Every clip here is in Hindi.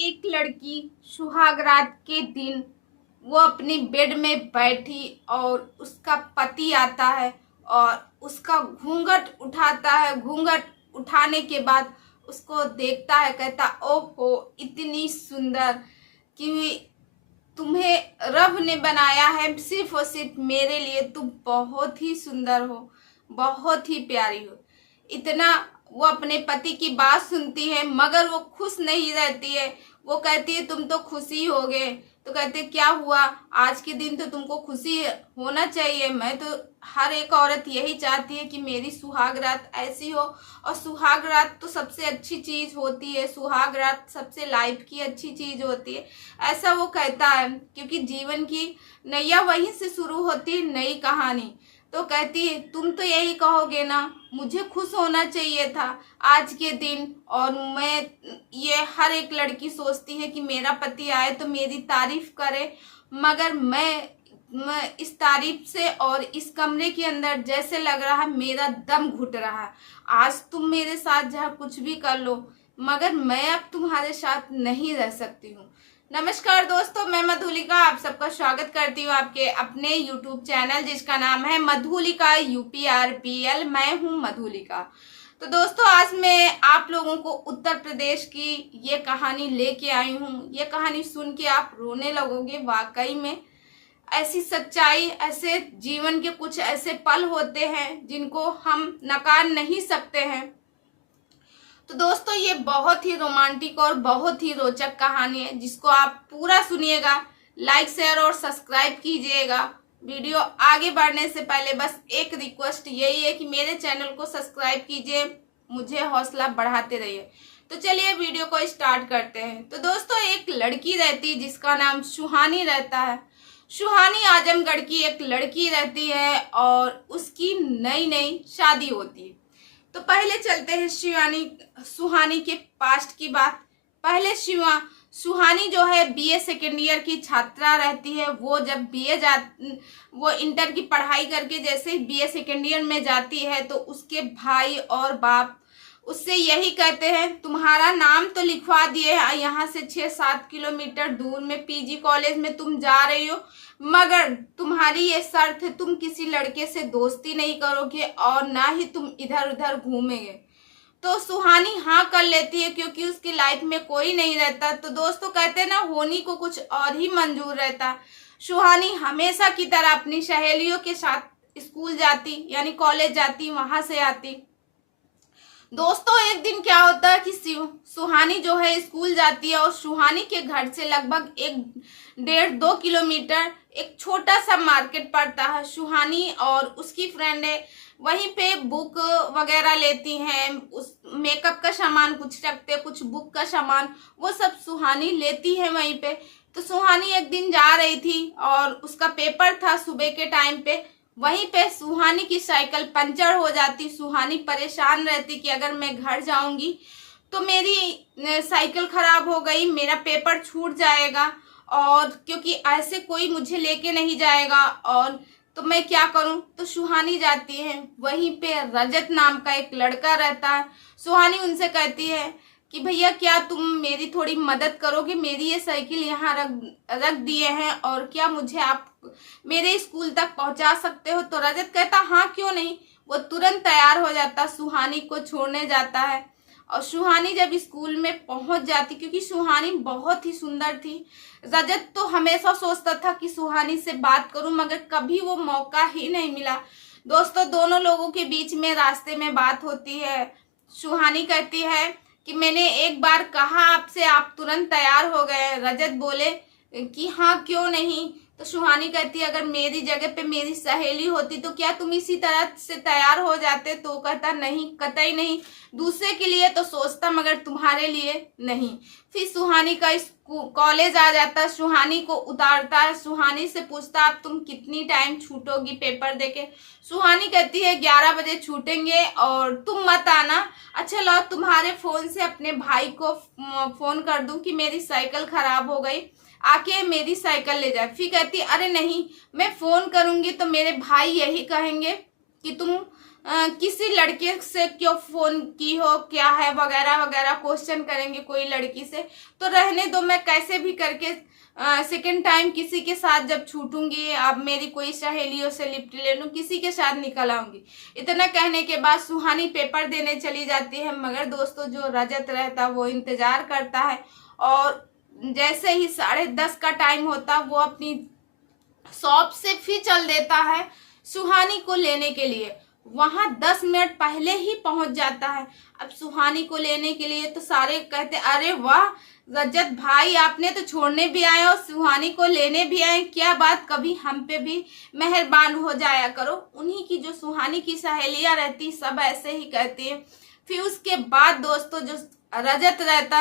एक लड़की सुहाग रात के दिन वो अपनी बेड में बैठी और उसका पति आता है और उसका घूंघट उठाता है। घूंघट उठाने के बाद उसको देखता है, कहता ओहो इतनी सुंदर कि तुम्हें रब ने बनाया है सिर्फ और सिर्फ मेरे लिए। तुम बहुत ही सुंदर हो, बहुत ही प्यारी हो। इतना वो अपने पति की बात सुनती है मगर वो खुश नहीं रहती है। वो कहती है तुम तो खुशी हो गए। तो कहते क्या हुआ, आज के दिन तो तुमको खुशी होना चाहिए। मैं तो हर एक औरत यही चाहती है कि मेरी सुहाग रात ऐसी हो, और सुहाग रात तो सबसे अच्छी चीज होती है। सुहाग रात सबसे लाइफ की अच्छी चीज होती है, ऐसा वो कहता है। क्योंकि जीवन की नैया वहीं से शुरू होती है, नई कहानी। तो कहती है तुम तो यही कहोगे ना, मुझे खुश होना चाहिए था आज के दिन। और मैं, ये हर एक लड़की सोचती है कि मेरा पति आए तो मेरी तारीफ करे, मगर मैं इस तारीफ से और इस कमरे के अंदर जैसे लग रहा है मेरा दम घुट रहा है। आज तुम मेरे साथ जहाँ कुछ भी कर लो, मगर मैं अब तुम्हारे साथ नहीं रह सकती हूँ। नमस्कार दोस्तों, मैं मधुलिका आप सबका स्वागत करती हूँ आपके अपने YouTube चैनल जिसका नाम है मधुलिका UPRPL। मैं हूँ मधुलिका। तो दोस्तों आज मैं आप लोगों को उत्तर प्रदेश की ये कहानी लेके आई हूँ। ये कहानी सुन के आप रोने लगोगे। वाकई में ऐसी सच्चाई, ऐसे जीवन के कुछ ऐसे पल होते हैं जिनको हम नकार नहीं सकते हैं। तो दोस्तों ये बहुत ही रोमांटिक और बहुत ही रोचक कहानी है जिसको आप पूरा सुनिएगा। लाइक शेयर और सब्सक्राइब कीजिएगा। वीडियो आगे बढ़ने से पहले बस एक रिक्वेस्ट यही है कि मेरे चैनल को सब्सक्राइब कीजिए, मुझे हौसला बढ़ाते रहिए। तो चलिए वीडियो को स्टार्ट करते हैं। तो दोस्तों एक लड़की रहती है जिसका नाम सुहानी रहता है। सुहानी आजमगढ़ की एक लड़की रहती है और उसकी नई नई शादी होती है। तो पहले चलते हैं सुहानी के पास्ट की बात। पहले सुहानी जो है BA सेकेंड ईयर की छात्रा रहती है। वो जब वो इंटर की पढ़ाई करके जैसे BA सेकेंड ईयर में जाती है तो उसके भाई और बाप उससे यही कहते हैं तुम्हारा नाम तो लिखवा दिए हैं यहाँ से 6-7 किलोमीटर दूर में PG कॉलेज में तुम जा रही हो, मगर तुम्हारी ये शर्त है तुम किसी लड़के से दोस्ती नहीं करोगे और ना ही तुम इधर उधर घूमेंगे। तो सुहानी हाँ कर लेती है क्योंकि उसकी लाइफ में कोई नहीं रहता। तो दोस्तों कहते हैं ना, होनी को कुछ और ही मंजूर रहता। सुहानी हमेशा की तरह अपनी सहेलियों के साथ स्कूल जाती, यानी कॉलेज जाती, वहां से आती। दोस्तों एक दिन क्या होता है कि सुहानी जो है स्कूल जाती है और सुहानी के घर से लगभग 1.5-2 किलोमीटर एक छोटा सा मार्केट पड़ता है। सुहानी और उसकी फ्रेंड है वहीं पे बुक वगैरह लेती हैं, उस मेकअप का सामान कुछ रखते, कुछ बुक का सामान, वो सब सुहानी लेती है वहीं पे। तो सुहानी एक दिन जा रही थी और उसका पेपर था सुबह के टाइम पे। वहीं पे सुहानी की साइकिल पंचर हो जाती। सुहानी परेशान रहती कि अगर मैं घर जाऊंगी तो मेरी साइकिल खराब हो गई, मेरा पेपर छूट जाएगा और क्योंकि ऐसे कोई मुझे लेके नहीं जाएगा और तो मैं क्या करूं। तो सुहानी जाती है, वहीं पे रजत नाम का एक लड़का रहता है। सुहानी उनसे कहती है कि भैया क्या तुम मेरी थोड़ी मदद करोगे, मेरी ये साइकिल यहाँ रख दिए हैं और क्या मुझे आप मेरे स्कूल तक पहुंचा सकते हो। तो रजत कहता हाँ क्यों नहीं। वो तुरंत तैयार हो जाता, सुहानी को छोड़ने जाता है। और सुहानी जब स्कूल में पहुंच जाती, क्योंकि सुहानी बहुत ही सुंदर थी, रजत तो हमेशा सोचता था कि सुहानी से बात करूं, मगर कभी वो मौका ही नहीं मिला। दोस्तों दोनों लोगों के बीच में रास्ते में बात होती है। सुहानी कहती है कि मैंने एक बार कहा आपसे, आप तुरंत तैयार हो गए। रजत बोले कि हाँ क्यों नहीं। तो सुहानी कहती है अगर मेरी जगह पे मेरी सहेली होती तो क्या तुम इसी तरह से तैयार हो जाते। तो कहता नहीं, कतई नहीं, दूसरे के लिए तो सोचता मगर तुम्हारे लिए नहीं। फिर सुहानी का कॉलेज आ जाता, सुहानी को उतारता है, सुहानी से पूछता अब तुम कितनी टाइम छूटोगी पेपर देके। सुहानी कहती है 11 बजे छूटेंगे और तुम मत आना। अच्छा लो तुम्हारे फोन से अपने भाई को फोन कर दूं कि मेरी साइकिल खराब हो गई, आके मेरी साइकिल ले जाए। फिर कहती अरे नहीं, मैं फोन करूंगी तो मेरे भाई यही कहेंगे कि तुम किसी लड़के से क्यों फोन की हो, क्या है वगैरह वगैरह क्वेश्चन करेंगे कोई लड़की से, तो रहने दो, मैं कैसे भी करके सेकेंड टाइम किसी के साथ जब छूटूंगी, अब मेरी कोई सहेलियों से लिफ्ट ले लूं, किसी के साथ निकल आऊंगी। इतना कहने के बाद सुहानी पेपर देने चली जाती है, मगर दोस्तों जो रजत रहता वो इंतजार करता है, और जैसे ही 10:30 का टाइम होता वो अपनी शॉप से फिर चल देता है सुहानी को लेने के लिए। वहां 10 मिनट पहले ही पहुंच जाता है। अब सुहानी को लेने के लिए तो सारे कहते अरे वाह रजत भाई, आपने तो छोड़ने भी आए और सुहानी को लेने भी आए, क्या बात, कभी हम पे भी मेहरबान हो जाया करो। उन्हीं की जो सुहानी की सहेलियां रहती सब ऐसे ही कहती है। फिर उसके बाद दोस्तों जो रजत रहता,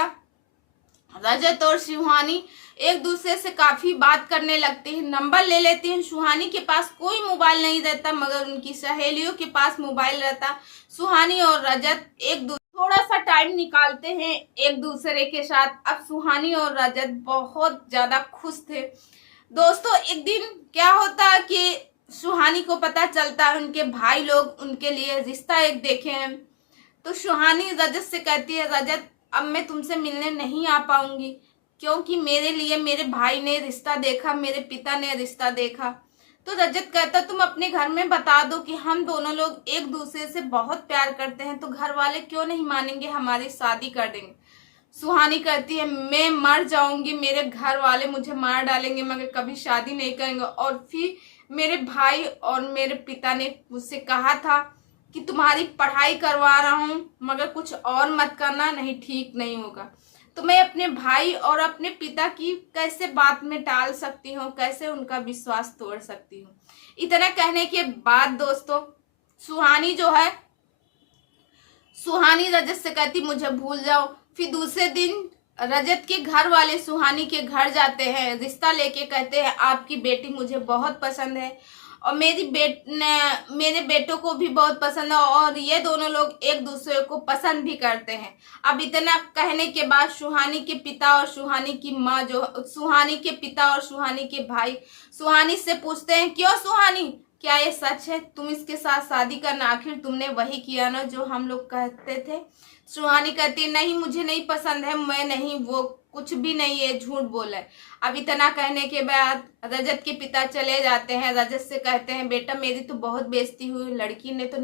रजत और सुहानी एक दूसरे से काफी बात करने लगते हैं, नंबर ले लेती हैं। सुहानी के पास कोई मोबाइल नहीं रहता, मगर उनकी सहेलियों के पास मोबाइल रहता। सुहानी और रजत थोड़ा सा टाइम निकालते हैं एक दूसरे के साथ। अब सुहानी और रजत बहुत ज्यादा खुश थे। दोस्तों एक दिन क्या होता है कि सुहानी को पता चलता है उनके भाई लोग उनके लिए रिश्ता एक देखे हैं। तो सुहानी रजत से कहती है रजत अब मैं तुमसे मिलने नहीं आ पाऊंगी, क्योंकि मेरे लिए मेरे भाई ने रिश्ता देखा, मेरे पिता ने रिश्ता देखा। तो रजत कहता तुम अपने घर में बता दो कि हम दोनों लोग एक दूसरे से बहुत प्यार करते हैं, तो घर वाले क्यों नहीं मानेंगे, हमारी शादी कर देंगे। सुहानी कहती है मैं मर जाऊंगी, मेरे घर वाले मुझे मार डालेंगे, मगर कभी शादी नहीं करेंगे। और फिर मेरे भाई और मेरे पिता ने मुझसे कहा था कि तुम्हारी पढ़ाई करवा रहा हूं, मगर कुछ और मत करना, नहीं ठीक नहीं होगा। तो मैं अपने भाई और अपने पिता की कैसे बात में टाल सकती हूँ, कैसे उनका विश्वास तोड़ सकती हूँ। इतना कहने के बाद दोस्तों सुहानी जो है, सुहानी रजत से कहती मुझे भूल जाओ। फिर दूसरे दिन रजत के घर वाले सुहानी के घर जाते हैं, रिश्ता लेके कहते हैं आपकी बेटी मुझे बहुत पसंद है और मेरे बेटों को भी बहुत पसंद है, और ये दोनों लोग एक दूसरे को पसंद भी करते हैं। अब इतना कहने के बाद सुहानी के पिता और सुहानी की माँ जो सुहानी के पिता और सुहानी के भाई सुहानी से पूछते हैं क्यों सुहानी, क्या ये सच है, तुम इसके साथ शादी करना, आखिर तुमने वही किया ना जो हम लोग कहते थे। सुहानी कहती है नहीं मुझे नहीं पसंद है, मैं नहीं, वो कुछ भी नहीं है, झूठ बोला है। अब इतना कहने के बाद रजत के पिता चले जाते हैं, रजत से कहते हैं बेटा मेरी तो बहुत बेइज्जती हुई, लड़की ने तो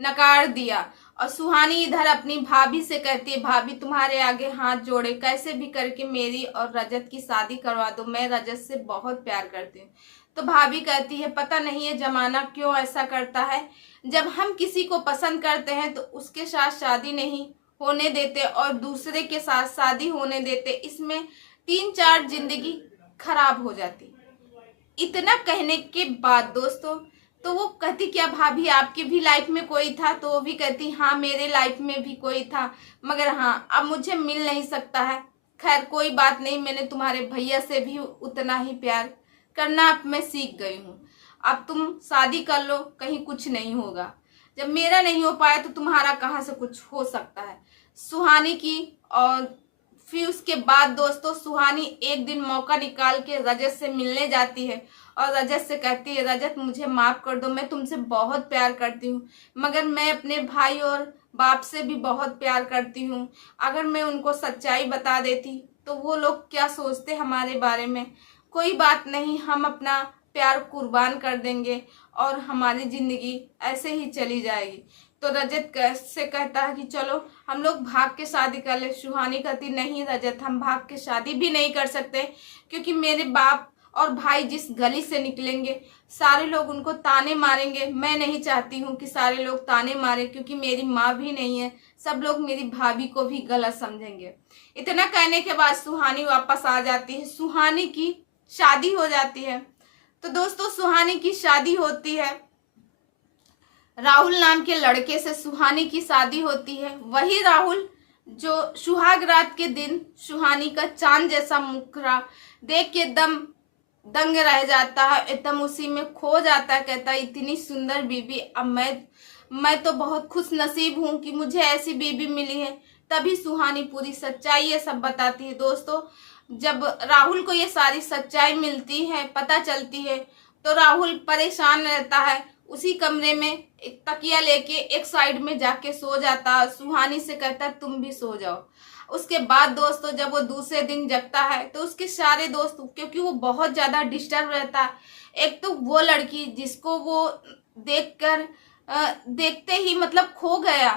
नकार दिया। और सुहानी इधर अपनी भाभी से कहती है भाभी तुम्हारे आगे हाथ जोड़े, कैसे भी करके मेरी और रजत की शादी करवा दो, मैं रजत से बहुत प्यार करती हूँ। तो भाभी कहती है पता नहीं है जमाना क्यों ऐसा करता है, जब हम किसी को पसंद करते हैं तो उसके साथ शादी नहीं होने देते और दूसरे के साथ शादी होने देते, इसमें 3-4 जिंदगी खराब हो जाती। इतना कहने के बाद दोस्तों तो वो कहती क्या भाभी आपकी भी लाइफ में कोई था, तो वो भी कहती हाँ मेरे लाइफ में भी कोई था, मगर हाँ अब मुझे मिल नहीं सकता है। खैर कोई बात नहीं, मैंने तुम्हारे भैया से भी उतना ही प्यार करना अब मैं सीख गई हूँ, अब तुम शादी कर लो, कहीं कुछ नहीं होगा, जब मेरा नहीं हो पाया तो तुम्हारा कहाँ से कुछ हो सकता है। सुहानी की और फिर उसके बाद दोस्तों सुहानी एक दिन मौका निकाल के रजत से मिलने जाती है और रजत से कहती है रजत मुझे माफ कर दो, मैं तुमसे बहुत प्यार करती हूँ, मगर मैं अपने भाई और बाप से भी बहुत प्यार करती हूँ, अगर मैं उनको सच्चाई बता देती तो वो लोग क्या सोचते हमारे बारे में। कोई बात नहीं, हम अपना प्यार कुर्बान कर देंगे और हमारी जिंदगी ऐसे ही चली जाएगी। तो रजत से कहता है कि चलो हम लोग भाग के शादी कर ले। सुहानी कहती नहीं रजत हम भाग के शादी भी नहीं कर सकते, क्योंकि मेरे बाप और भाई जिस गली से निकलेंगे सारे लोग उनको ताने मारेंगे, मैं नहीं चाहती हूँ कि सारे लोग ताने मारे, क्योंकि मेरी माँ भी नहीं है, सब लोग मेरी भाभी को भी गलत समझेंगे। इतना कहने के बाद सुहानी वापस आ जाती है, सुहानी की शादी हो जाती है। तो दोस्तों सुहानी की शादी होती है, राहुल नाम के लड़के से सुहानी की शादी होती है। वही राहुल जो सुहाग रात के दिन सुहानी का चांद जैसा मुखड़ा देख के एकदम दंग रह जाता है, एकदम उसी में खो जाता है, कहता है इतनी सुंदर बीबी, अब मैं तो बहुत खुश नसीब हूँ कि मुझे ऐसी बीबी मिली है। तभी सुहानी पूरी सच्चाई ये सब बताती है। दोस्तों जब राहुल को ये सारी सच्चाई मिलती है, पता चलती है, तो राहुल परेशान रहता है उसी कमरे में एक तकिया लेके एक साइड में जाके सो जाता। सुहानी से कहता तुम भी सो जाओ। उसके बाद दोस्तों जब वो दूसरे दिन जगता है तो उसके सारे दोस्त, क्योंकि वो बहुत ज्यादा डिस्टर्ब रहता है, एक तो वो लड़की जिसको वो देखते ही मतलब खो गया,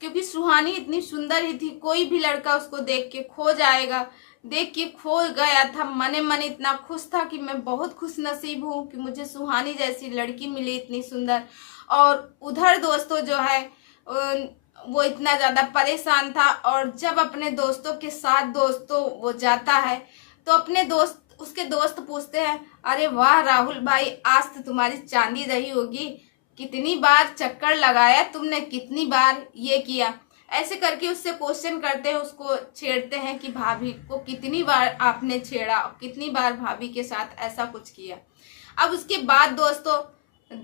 क्योंकि सुहानी इतनी सुंदर ही थी, कोई भी लड़का उसको देख के खो जाएगा, देख के खो गया था। मने मन इतना खुश था कि मैं बहुत खुश नसीब हूँ कि मुझे सुहानी जैसी लड़की मिली इतनी सुंदर। और उधर दोस्तों जो है वो इतना ज़्यादा परेशान था। और जब अपने दोस्तों के साथ दोस्तों वो जाता है तो अपने उसके दोस्त पूछते हैं, अरे वाह राहुल भाई, आज तो तुम्हारी चांदी रही होगी, कितनी बार चक्कर लगाया तुमने, कितनी बार ये किया। ऐसे करके उससे क्वेश्चन करते हैं, उसको छेड़ते हैं कि भाभी को कितनी बार आपने छेड़ा, कितनी बार भाभी के साथ ऐसा कुछ किया। अब उसके बाद दोस्तों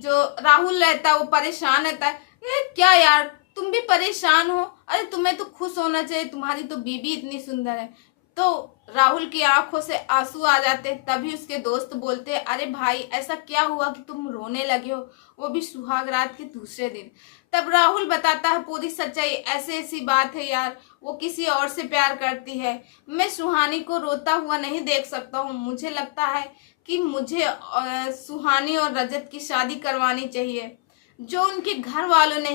जो राहुल रहता है वो परेशान रहता है, क्या यार तुम भी परेशान हो, अरे तुम्हें तो खुश होना चाहिए, तुम्हारी तो बीबी इतनी सुंदर है। तो राहुल की आंखों से आंसू आ जाते। तभी उसके दोस्त बोलते, अरे भाई ऐसा क्या हुआ कि तुम रोने लगे हो, वो भी सुहाग रात के दूसरे दिन। तब राहुल बताता है पूरी सच्चाई, ऐसे ऐसी बात है यार, वो किसी और से प्यार करती है, मैं सुहानी को रोता हुआ नहीं देख सकता हूँ, मुझे लगता है कि मुझे सुहानी और रजत की शादी करवानी चाहिए। जो उनके घर वालों ने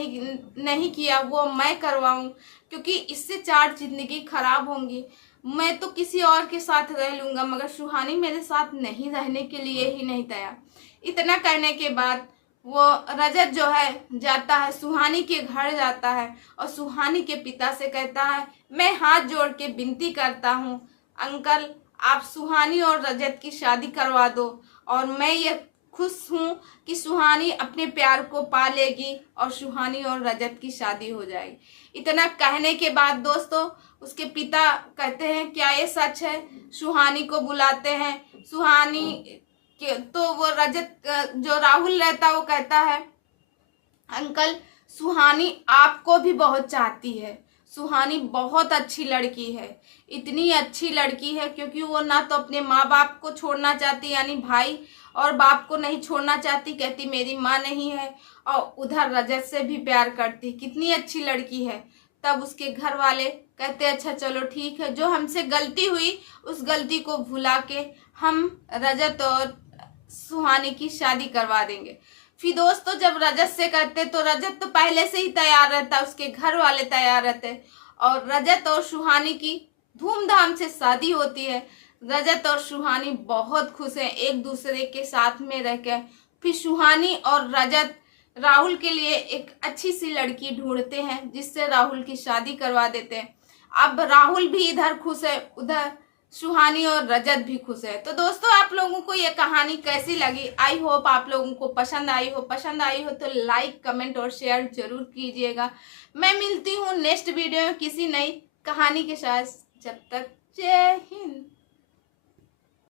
नहीं किया वो मैं करवाऊं, क्योंकि इससे 4 जिंदगी खराब होंगी। मैं तो किसी और के साथ रह लूंगा, मगर सुहानी मेरे साथ नहीं रहने के लिए ही नहीं तैयार। इतना कहने के बाद वो रजत जो है जाता है, सुहानी के घर जाता है और सुहानी के पिता से कहता है, मैं हाथ जोड़ के विनती करता हूँ अंकल, आप सुहानी और रजत की शादी करवा दो, और मैं ये खुश हूँ कि सुहानी अपने प्यार को पा लेगी और सुहानी और रजत की शादी हो जाएगी। इतना कहने के बाद दोस्तों उसके पिता कहते हैं, क्या ये सच है? सुहानी को बुलाते हैं। सुहानी के तो वो रजत जो राहुल रहता वो कहता है, अंकल सुहानी आपको भी बहुत चाहती है, सुहानी बहुत अच्छी लड़की है, इतनी अच्छी लड़की है क्योंकि वो ना तो अपने माँ बाप को छोड़ना चाहती, यानी भाई और बाप को नहीं छोड़ना चाहती, कहती मेरी माँ नहीं है, और उधर रजत से भी प्यार करती, कितनी अच्छी लड़की है। तब उसके घर वाले कहते अच्छा चलो ठीक है, जो हमसे गलती हुई उस गलती को भुला के हम रजत और सुहानी की शादी करवा देंगे। फिर दोस्तों जब रजत से कहते तो रजत तो पहले से ही तैयार रहता, उसके घर वाले तैयार रहते, और रजत और सुहानी की धूमधाम से शादी होती है। रजत और सुहानी बहुत खुश हैं एक दूसरे के साथ में रहकर। फिर सुहानी और रजत राहुल के लिए एक अच्छी सी लड़की ढूंढते हैं जिससे राहुल की शादी करवा देते हैं। अब राहुल भी इधर खुश है, उधर सुहानी और रजत भी खुश है। तो दोस्तों आप लोगों को ये कहानी कैसी लगी? आई होप आप लोगों को पसंद आई हो तो लाइक कमेंट और शेयर जरूर कीजिएगा। मैं मिलती हूँ नेक्स्ट वीडियो में किसी नई कहानी के साथ। जब तक जय हिंद।